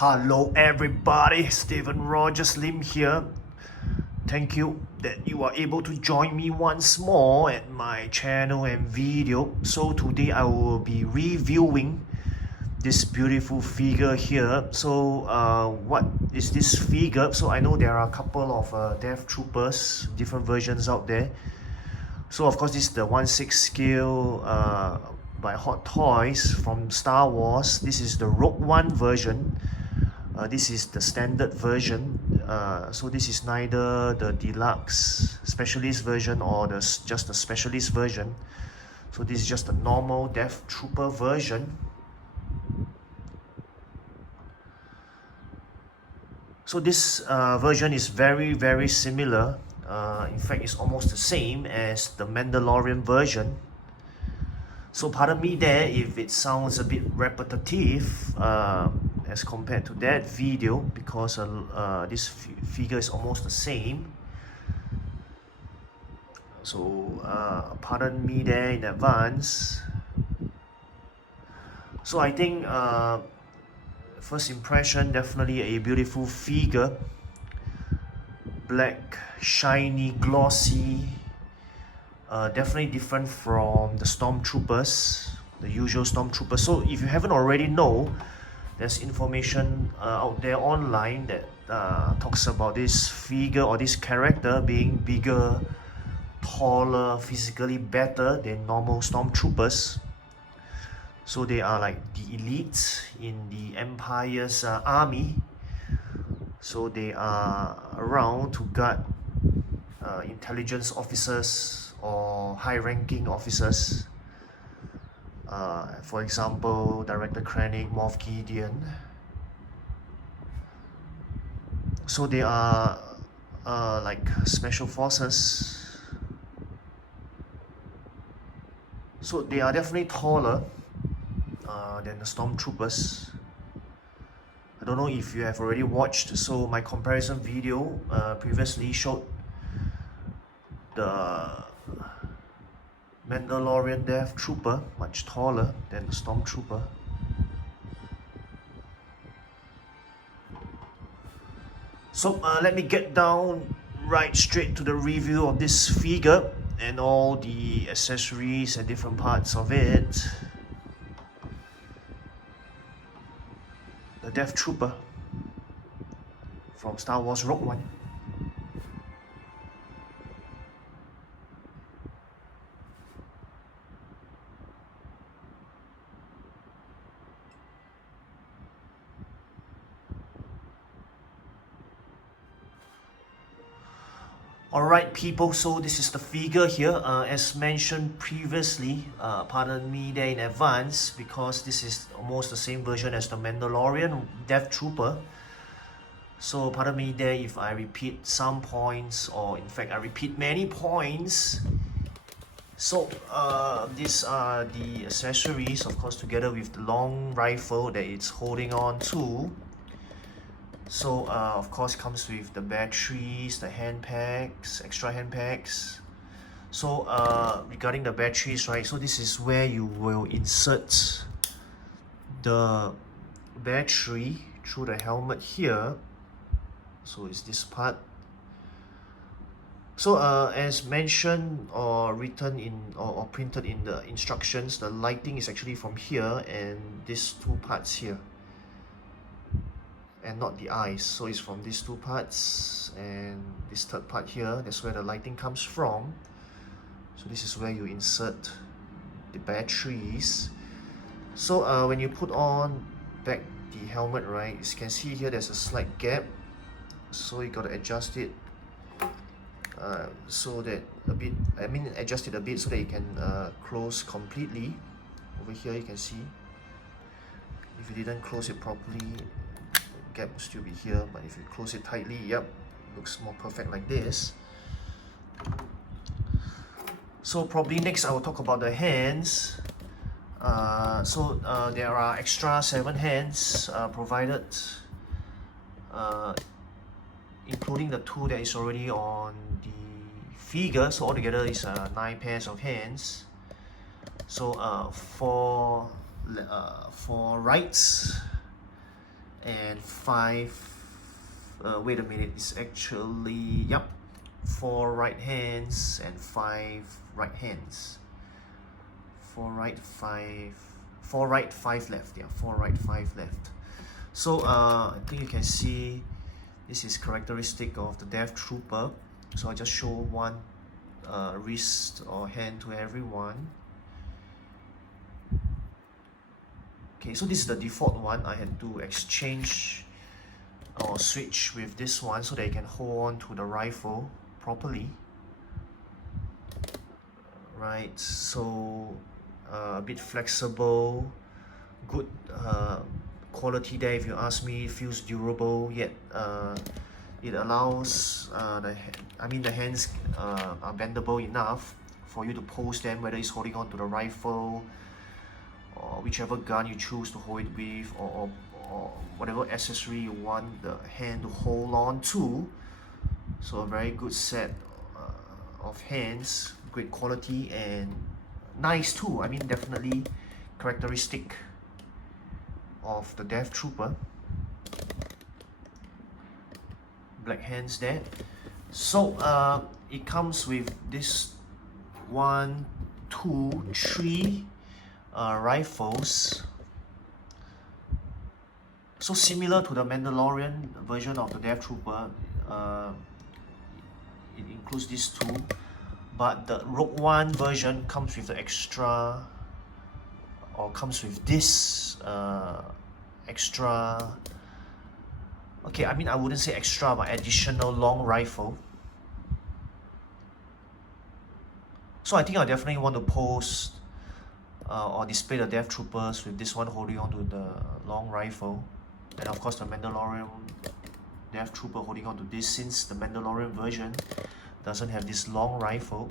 Hello everybody, Stephen Rogers Lim here. Thank you that you are able to join me once more at my channel and video. So today I will be reviewing this beautiful figure here. So what is this figure? So I know there are a couple of Death Troopers, different versions out there. So of course this is the 1/6 scale by Hot Toys from Star Wars. This is the Rogue One version. This is the standard version, so this is neither the deluxe specialist version or just the specialist version. So this is just the normal Death Trooper version. So this version is very similar. In fact, it's almost the same as the Mandalorian version. So pardon me there if it sounds a bit repetitive as compared to that video, because this figure is almost the same. So pardon me there in advance. So I think first impression, definitely a beautiful figure. Black, shiny, glossy. Definitely different from the Stormtroopers, the usual Stormtroopers. So if you haven't already know, there's information out there online that talks about this figure or this character being bigger, taller, physically better than normal Stormtroopers. So they are like the elite in the Empire's army. So they are around to guard intelligence officers or high-ranking officers. For example, Director Krennic, Moff Gideon. So they are like special forces. So they are definitely taller than the Stormtroopers. I don't know if you have already watched. So my comparison video previously showed the Mandalorian Death Trooper, much taller than the Stormtrooper. So let me get down right straight to the review of this figure and all the accessories and different parts of it. The Death Trooper from Star Wars Rogue One. Alright people, so this is the figure here. As mentioned previously, pardon me there in advance, because this is almost the same version as the Mandalorian Death Trooper. So pardon me there if I repeat some points, or in fact I repeat many points. So these are the accessories, of course, together with the long rifle that it's holding on to. So of course comes with the batteries, the hand packs, extra hand packs. So regarding the batteries, right, so this is where you will insert the battery through the helmet here. So it's this part. So as mentioned or written in or printed in the instructions, the lighting is actually from here and these two parts here, and not the eyes. So it's from these two parts and this third part here. That's where the lighting comes from. So this is where you insert the batteries. So when you put on back the helmet, right, you can see here there's a slight gap. So you gotta adjust it so that adjust it a bit so that you can close completely. Over here you can see, if you didn't close it properly, gap will still be here, but if you close it tightly, yep, looks more perfect like this. So probably next I will talk about the hands. There are extra 7 hands provided, including the 2 that is already on the figure. So altogether is 9 pairs of hands. So for rights and 5, wait a minute, it's actually, yep, 4 right hands and 5 right hands. 4 right, 5, 4 right, 5 left, yeah, 4 right, 5 left. So I think you can see this is characteristic of the Death Trooper. So I just show one wrist or hand to everyone. Okay, so this is the default one. I had to exchange or switch with this one so that you can hold on to the rifle properly. Right, so a bit flexible, good quality there if you ask me. It feels durable, yet it allows the hands are bendable enough for you to pose them, whether it's holding on to the rifle or whichever gun you choose to hold it with, or whatever accessory you want the hand to hold on to. So a very good set of hands, great quality and nice too. I mean, definitely characteristic of the Death Trooper. Black hands there. So it comes with this 1, 2, 3 rifles. So similar to the Mandalorian version of the Death Trooper, it includes these 2, but the Rogue One version comes with the extra, or comes with this extra, okay, I mean, I wouldn't say extra, but additional long rifle. So I think I definitely want to post or display the Death Troopers with this one holding onto the long rifle, and of course the Mandalorian Death Trooper holding onto this, since the Mandalorian version doesn't have this long rifle.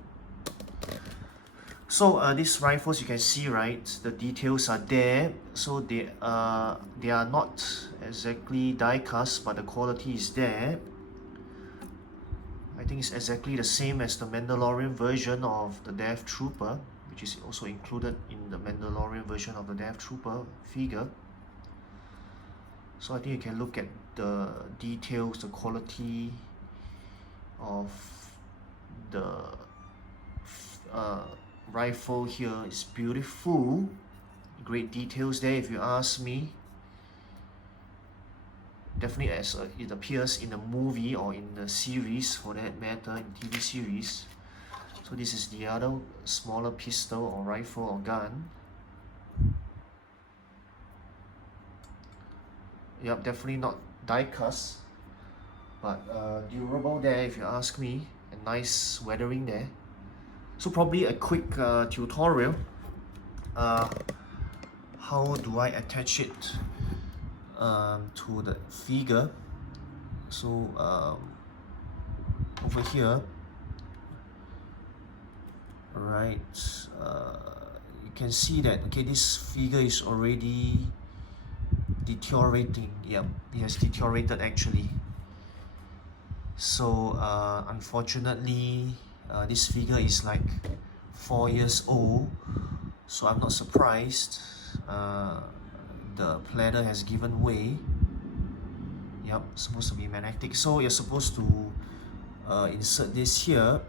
So these rifles, you can see, right, the details are there. So they are not exactly die cast, but the quality is there. I think it's exactly the same as the Mandalorian version of the Death Trooper, which is also included in the Mandalorian version of the Death Trooper figure. So I think you can look at the details, the quality of the rifle here is beautiful. Great details there if you ask me. Definitely as it appears in the movie or in the series, for that matter, in TV series. So this is the other smaller pistol or rifle or gun. Yep, definitely not die cast, but durable there if you ask me, and nice weathering there. So probably a quick tutorial. How do I attach it to the figure? So over here, right, you can see that, okay, this figure is already deteriorating. Yep, it has deteriorated actually. So unfortunately, this figure is like 4 years old, so I'm not surprised the platter has given way. Yep, supposed to be magnetic. So you're supposed to insert this here.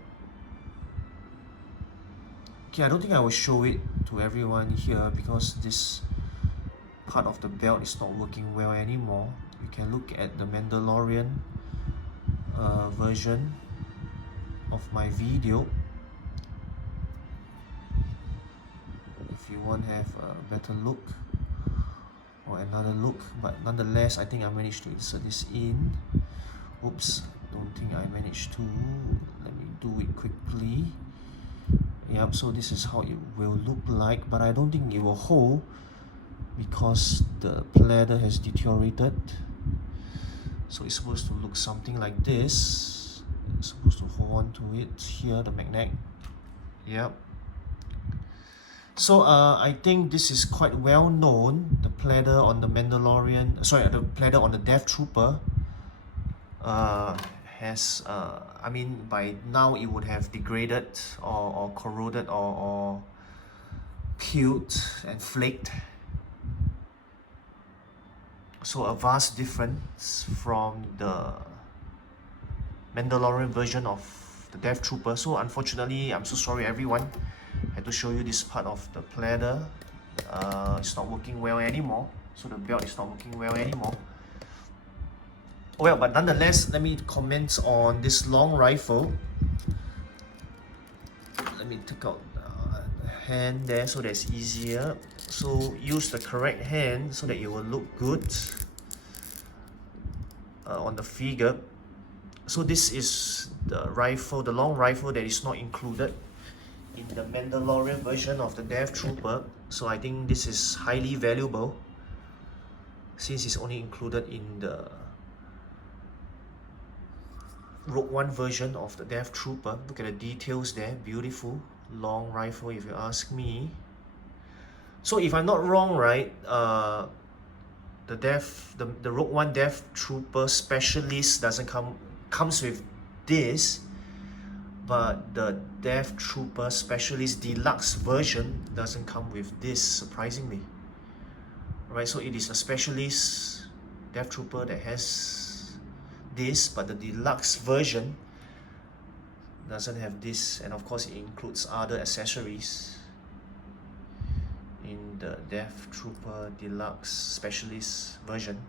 Okay, I don't think I will show it to everyone here because this part of the belt is not working well anymore. You can look at the Mandalorian version of my video if you want to have a better look or another look, but nonetheless I think I managed to insert this in. Oops, don't think I managed to. Let me do it quickly. Yep, so this is how it will look like, but I don't think it will hold because the platter has deteriorated. So it's supposed to look something like this. It's supposed to hold on to it here, the magnet. Yep. So I think this is quite well known. The platter on the Mandalorian, sorry, the platter on the Death Trooper has, I mean, by now it would have degraded or corroded or peeled and flaked. So a vast difference from the Mandalorian version of the Death Trooper. So unfortunately, I'm so sorry everyone, I had to show you this part of the platter. It's not working well anymore, so the belt is not working well anymore. Well, but nonetheless, let me comment on this long rifle. Let me take out the hand there so that's easier. So use the correct hand so that it will look good on the figure. So this is the rifle, the long rifle that is not included in the Mandalorian version of the Death Trooper. So I think this is highly valuable since it's only included in the Rogue One version of the Death Trooper. Look at the details there, beautiful long rifle if you ask me. So if I'm not wrong, right, the Rogue One Death Trooper Specialist comes with this, but the Death Trooper Specialist Deluxe version doesn't come with this, surprisingly. Right, so it is a Specialist Death Trooper that has this, but the Deluxe version doesn't have this, and of course it includes other accessories in the Death Trooper Deluxe Specialist version.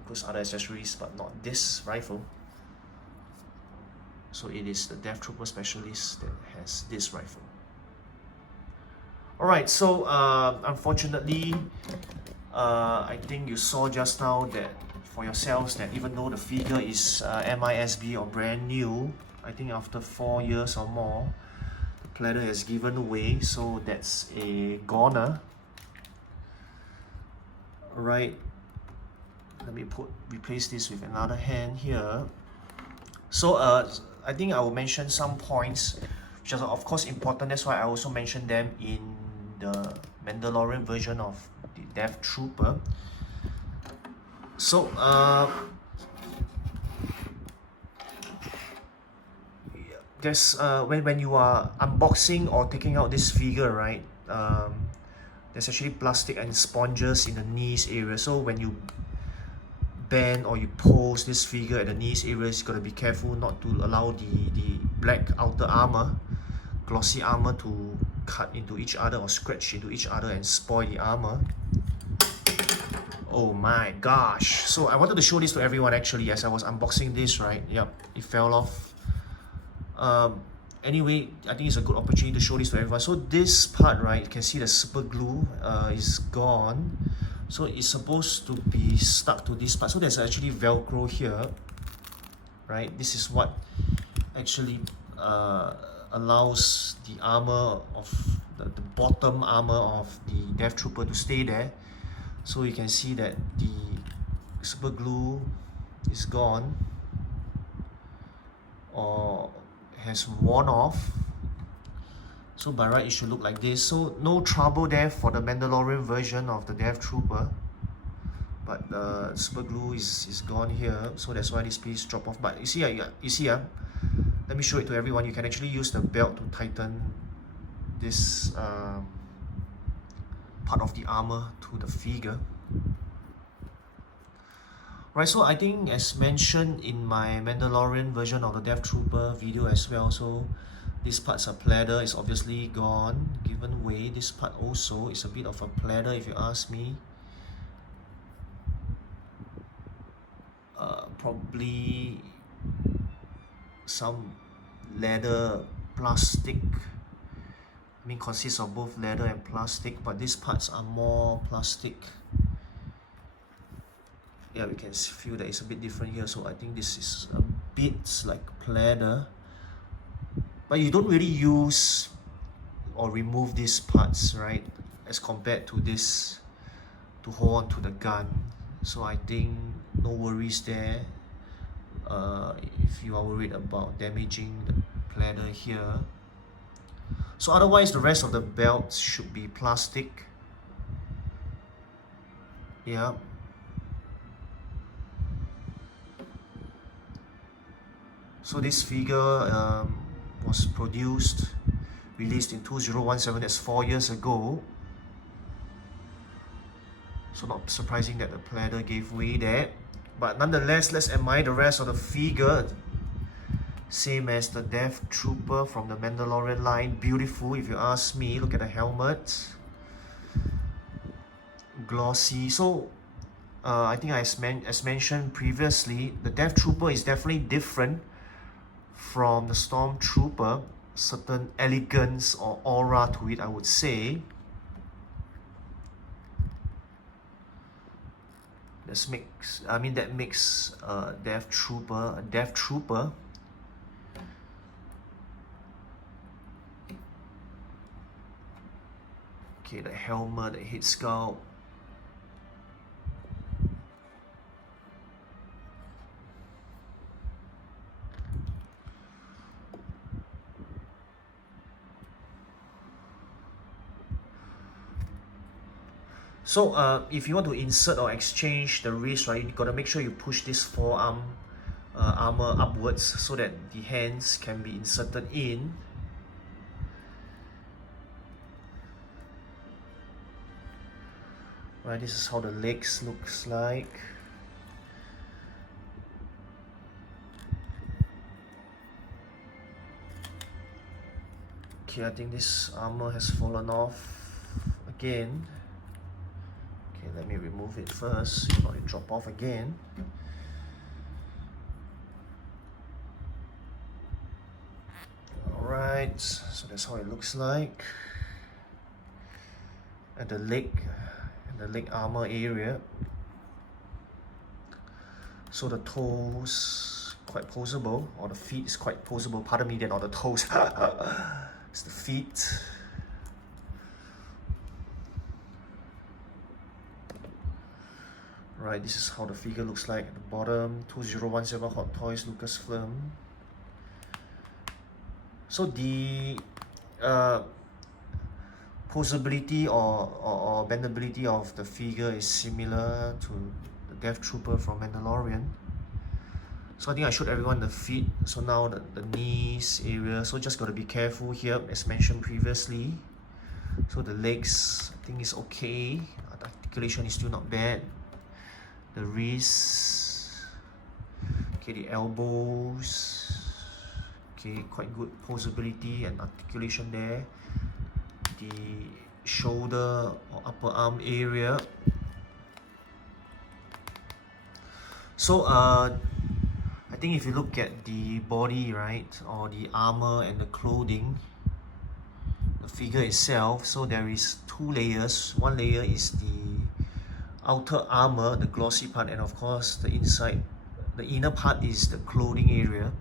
Includes other accessories but not this rifle. So it is the Death Trooper Specialist that has this rifle. Alright, so unfortunately, I think you saw just now that for yourselves that even though the figure is MISB or brand new, I think after 4 years or more, the platter has given way, so that's a goner. Alright, let me replace this with another hand here. So I think I will mention some points which are of course important. That's why I also mentioned them in the Mandalorian version of the Death Trooper. So there's when you are unboxing or taking out this figure, right, there's actually plastic and sponges in the knees area. So when you bend or you pose this figure at the knees area, you got to be careful not to allow the black outer armor, glossy armor, to cut into each other or scratch into each other and spoil the armor. Oh my gosh, so I wanted to show this to everyone actually as I was unboxing this, right? Yep, it fell off. Anyway, I think it's a good opportunity to show this to everyone. So this part, right, you can see the super glue is gone. So it's supposed to be stuck to this part. So there's actually Velcro here, right? This is what actually allows the armor of the bottom armor of the Death Trooper to stay there. So you can see that the super glue is gone or has worn off. So by right it should look like this. So no trouble there for the Mandalorian version of the Death Trooper, but the super glue is gone here, so that's why this piece drop off. But you see, let me show it to everyone. You can actually use the belt to tighten this part of the armor to the figure. Right, so I think as mentioned in my Mandalorian version of the Death Trooper video as well, so this part's a platter, is obviously gone, given way. This part also is a bit of a platter if you ask me. Probably some leather, plastic. I mean, consists of both leather and plastic, but these parts are more plastic. Yeah, we can feel that it's a bit different here, so I think this is a bit like platter. But you don't really use or remove these parts, right, as compared to this to hold on to the gun. So I think no worries there if you are worried about damaging the platter here. So otherwise the rest of the belt should be plastic. Yeah. So this figure was released in 2017, that's 4 years ago. So not surprising that the platter gave way there. But nonetheless, let's admire the rest of the figure. Same as the Death Trooper from the Mandalorian line. Beautiful if you ask me. Look at the helmet. Glossy. So I think as mentioned previously, the Death Trooper is definitely different from the Stormtrooper. Certain elegance or aura to it, I would say. That makes Death Trooper a Death Trooper. Okay, the helmet, the head sculpt. So if you want to insert or exchange the wrist, right, you gotta make sure you push this forearm armor upwards so that the hands can be inserted in. Right, this is how the legs looks like. Okay, I think this armor has fallen off again. Okay, let me remove it first, if not it drop off again. Alright, so that's how it looks like. And the leg armor area. So the toes quite posable, or the feet is quite posable. Pardon me, they're not the toes. It's the feet. Right, this is how the figure looks like at the bottom. 2017 Hot Toys Lucasfilm. So the poseability or bendability of the figure is similar to the Death Trooper from Mandalorian. So I think I showed everyone the feet. So now the knees area. So just gotta be careful here, as mentioned previously. So the legs, I think is okay. The articulation is still not bad. The wrists, okay, the elbows, okay, quite good poseability and articulation there. The shoulder or upper arm area. So I think if you look at the body, right, or the armor and the clothing, the figure itself, so there is two layers. One layer is the outer armor, the glossy part, and of course the inside, the inner part is the clothing area.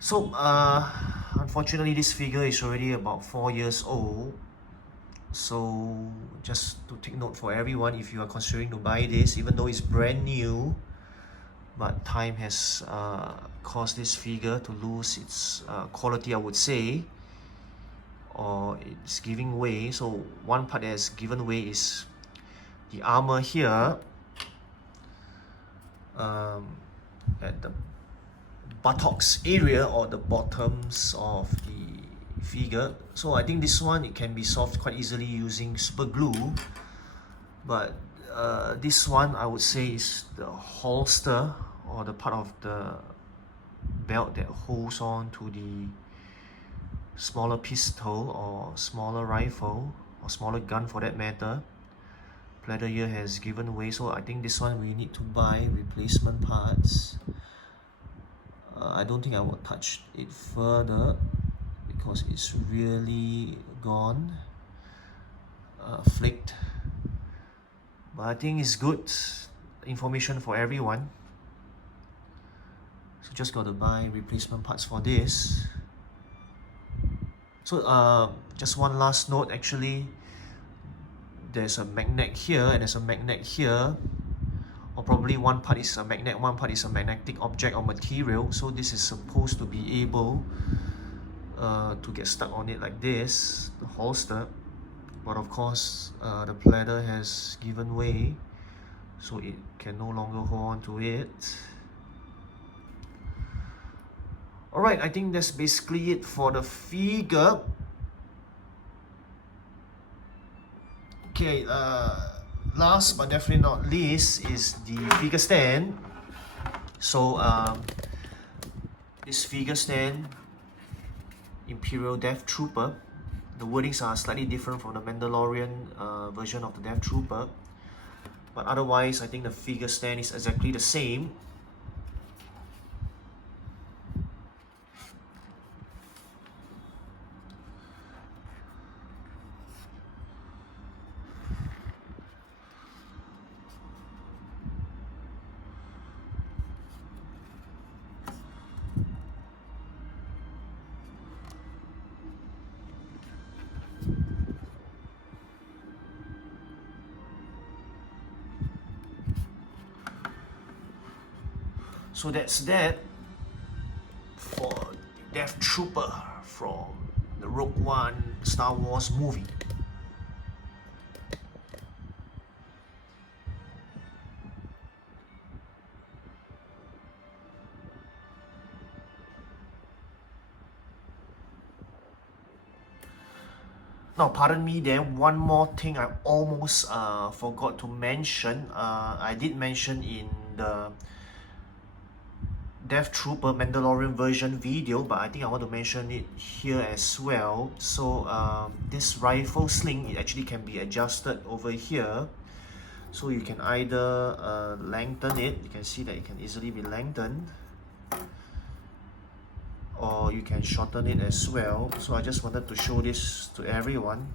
So unfortunately this figure is already about 4 years old. So just to take note for everyone, if you are considering to buy this, even though it's brand new, but time has caused this figure to lose its quality, I would say, or it's giving way. So one part that has given way is the armor here at the buttocks area or the bottoms of the figure. So I think this one, it can be solved quite easily using super glue, but this one I would say is the holster or the part of the belt that holds on to the smaller pistol or smaller rifle or smaller gun for that matter. Platter here has given way, so I think this one we need to buy replacement parts. I don't think I will touch it further because it's really gone, flaked. But I think it's good information for everyone. So just got to buy replacement parts for this. So just one last note, actually, there's a magnet here and there's a magnet here, or probably one part is a magnet, one part is a magnetic object or material. So this is supposed to be able to get stuck on it like this, the holster. But of course the platter has given way, so it can no longer hold on to it. Alright, I think that's basically it for the figure. Okay, last but definitely not least is the figure stand. So this figure stand, Imperial Death Trooper, the wordings are slightly different from the Mandalorian version of the Death Trooper, but otherwise I think the figure stand is exactly the same. So that's that for Death Trooper from the Rogue One Star Wars movie. Now, pardon me there, one more thing I almost forgot to mention. I did mention in the Death Trooper Mandalorian version video, but I think I want to mention it here as well. So this rifle sling, it actually can be adjusted over here. So you can either lengthen it, you can see that it can easily be lengthened, or you can shorten it as well. So I just wanted to show this to everyone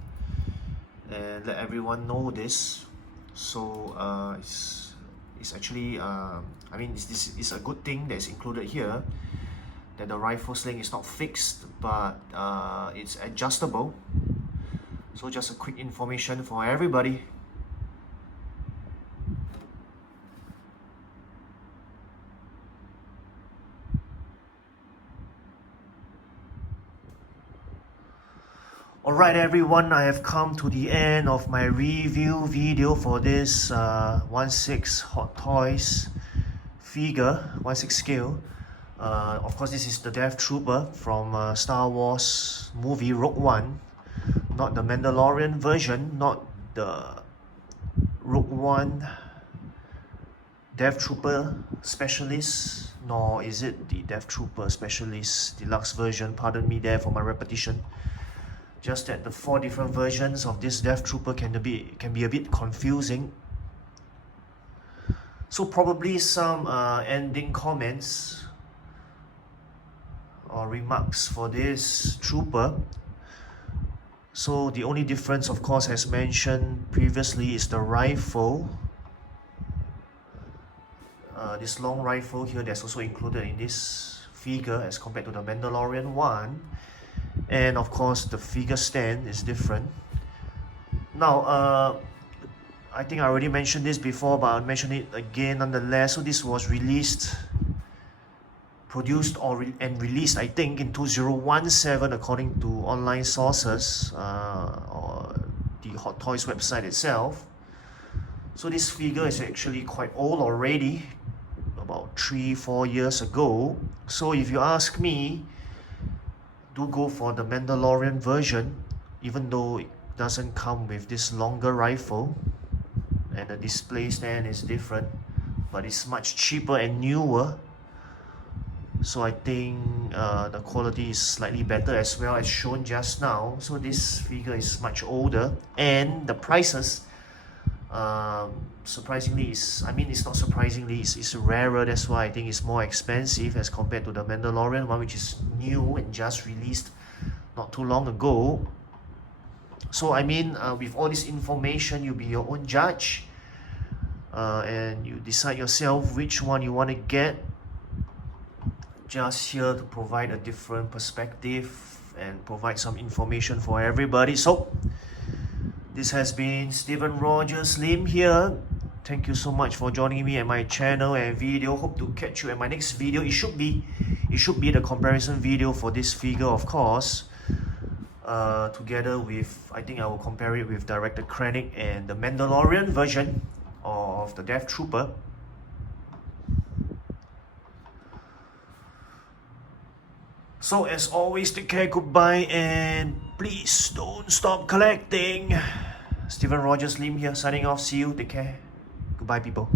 and let everyone know this. So it's actually I mean this is a good thing that's included here, that the rifle sling is not fixed, but it's adjustable. So just a quick information for everybody. Alright everyone, I have come to the end of my review video for this 1/6 Hot Toys figure, 1/6 scale. Of course, this is the Death Trooper from Star Wars movie Rogue One, not the Mandalorian version, not the Rogue One Death Trooper Specialist, nor is it the Death Trooper Specialist Deluxe version. Pardon me there for my repetition. Just that the 4 different versions of this Death Trooper can be a bit confusing. So probably some ending comments or remarks for this trooper. So the only difference, of course, as mentioned previously, is the rifle. This long rifle here that's also included in this figure as compared to the Mandalorian one. And of course the figure stand is different. Now I think I already mentioned this before, but I'll mention it again nonetheless. So this was produced and released I think in 2017 according to online sources or the Hot Toys website itself. So this figure is actually quite old already, about 3-4 years ago. So if you ask me, do go for the Mandalorian version, even though it doesn't come with this longer rifle and the display stand is different, but it's much cheaper and newer. So I think the quality is slightly better as well, as shown just now. So this figure is much older, and the prices surprisingly it's not surprisingly, it's rarer. That's why I think it's more expensive as compared to the Mandalorian one, which is new and just released not too long ago. So I mean, with all this information, you'll be your own judge and you decide yourself which one you want to get. Just here to provide a different perspective and provide some information for everybody. So this has been Steven Rogers Lim here. Thank you so much for joining me at my channel and video. Hope to catch you at my next video. It should be the comparison video for this figure, of course. Together with, I think I will compare it with Director Krennic and the Mandalorian version of the Death Trooper. So as always, take care, goodbye, and please don't stop collecting. Stephen Rogers Lim here, signing off. See you. Take care. Goodbye, people.